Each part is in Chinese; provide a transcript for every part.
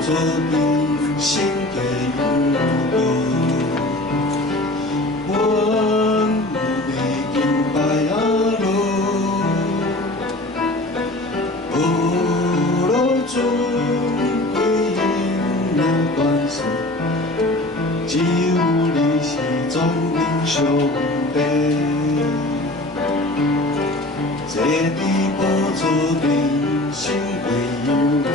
做明星的勇敢，我已经白阿路，路中归因有关系，只有你是全能上帝，这地步做明星的勇敢。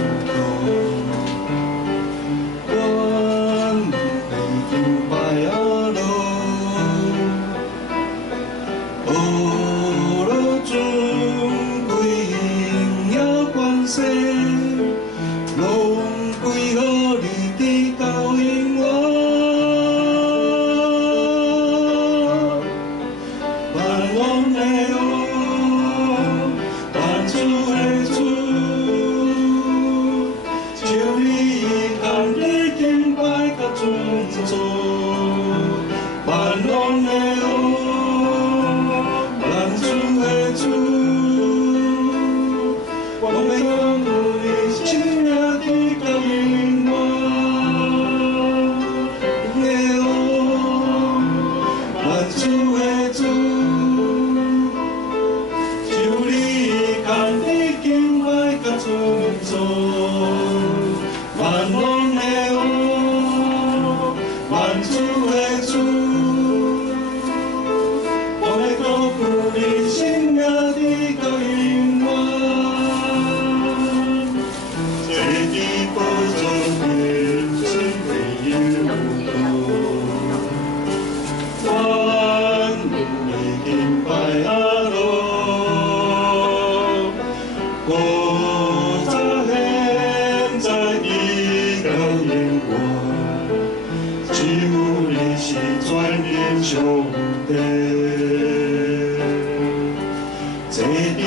拢归乎你的教引我，万王的王，万主的主，就你甘的敬拜甲尊重，万王的王，万主的主，我们讲。 万王的王，万主的主，我们高呼你生命的高永远，这地步中人生的有道，万民敬拜阿罗。 是全能上帝，这地